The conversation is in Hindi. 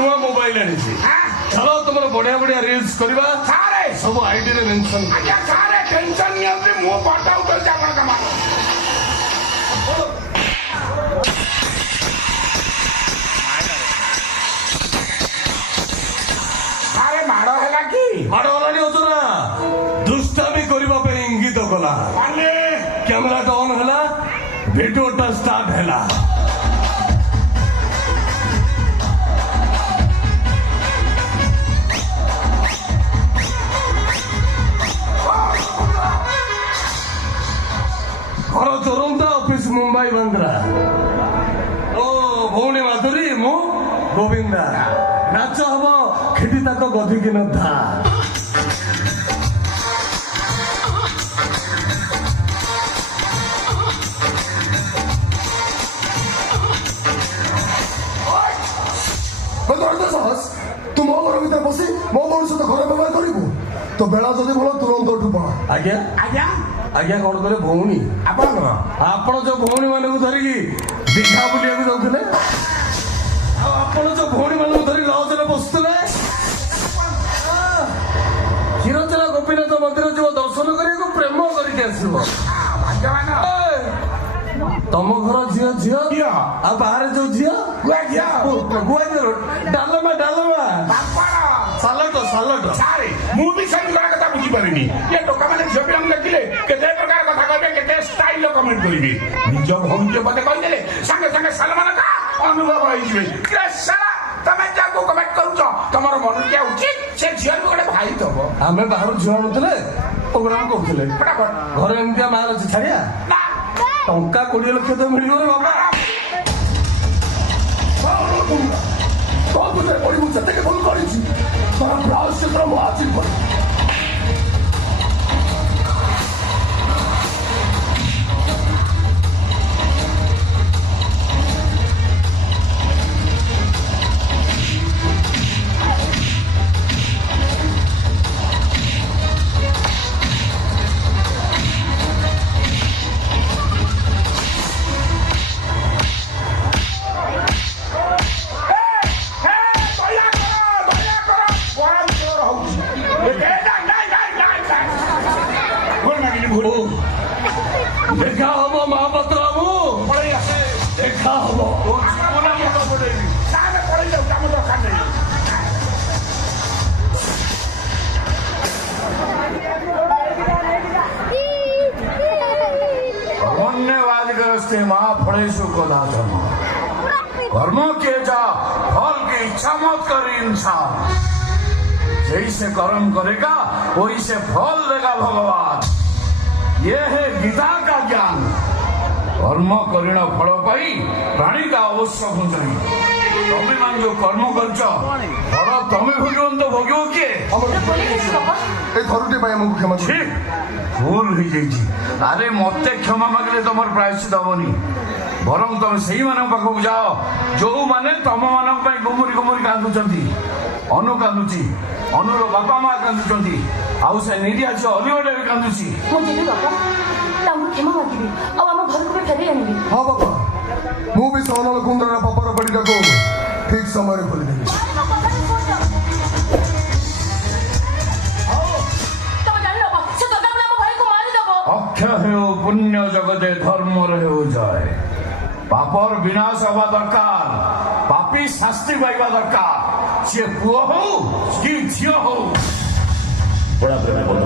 नुआ मोबाइल आनी चलो तुम बढ़िया बढ़िया रिल्स करवा सब आईडी रे मेंशन टेंशन नहीं मु बताऊ तो जापन कमा अरे माड़ो हैला की माड़ो हलानी अजरा दुष्टामी करबा पे इंगित कला कैमरा टा ऑन हला वीडियो टा स्टार्ट हला घर चोरंदा ऑफिस मुंबई बंद्रा ओ भौणी माधुरी मु गोविंदा नाच हम खेटी ताक गधी कि था तू मो घर भर बसी मो भौणी सहित घर व्यवहार करू तो बेला जदि भल तुरंत उठू पड़ा आज्ञा आज्ञा आज्ञा कौन करे भौणी आपण जो भौणी मान धरिकी दीघा बुलिया जाऊे आपण जो भौणी मान धरी लज रे बसुले क्षीरचरा गोपीनाथ मंदिर जीव दर्शन करने प्रेम करके आसब तम घर झील झील आ बाहर जो झील गुआ डालमा डालमा सालट सालट मु भी सेम कथा बुझी पारिनी ये टोका माने झियो पिला देखिले केते प्रकार कथा कहबे केते स्टाइल कमेंट करिबे निज भौणी जे पते कहि देले संगे संगे सलमान का अनुभव होई जिवे के साला तमे जाको कमेंट करूछ तमर मन के उचित से झियो भी गोटे भाई दबो आमे बाहर झियो आनुतले प्रोग्राम करथले फटाफट घर एमतिया मार अछि छाड़िया टंका 20 लाख तो मिलियो रे बाबा तो तुझे बड़ी मुझे के फोन करी तोरा ब्लाउज से तो आज पर देखा हम महापात्र बाबू देखा हम धन्यवाद करस्ते महाफलेशु कदा धर्म कर्म के जा फल की इच्छा मत कर इंसान जैसे कर्म करेगा वही से फल देगा भगवान ये है गीता का ज्ञान कर्म करिण फल पाई प्राणी का अवश्य भोजन तमें मान जो कर्म कर फल तमें भोग तो भोग किए क्षमा भूल हो जाइए अरे मत क्षमा मांगे तुम प्रायश्चित हेनी बरं तुम से पाखक जाओ जो मैंने तुम मान गुमुरी गुमुरी कांदुंट अनु कांदुची अनुर बापा माँ कांदुंट आउ से निरिया झी अलिवटा भी कांदुची क्षमा मांगी घर को भी फेरी आनी हाँ बाबा मु भी सोनल कुंद्रा पापर पड़ी को ठीक समय खोलीदेवी अक्षय हो पुण्य जगते धर्म हो जाए पापर विनाश हवा दरकार पापी शास्ति पाइबा दरकार सी पुओ हो कि झील हो बड़ा प्रेम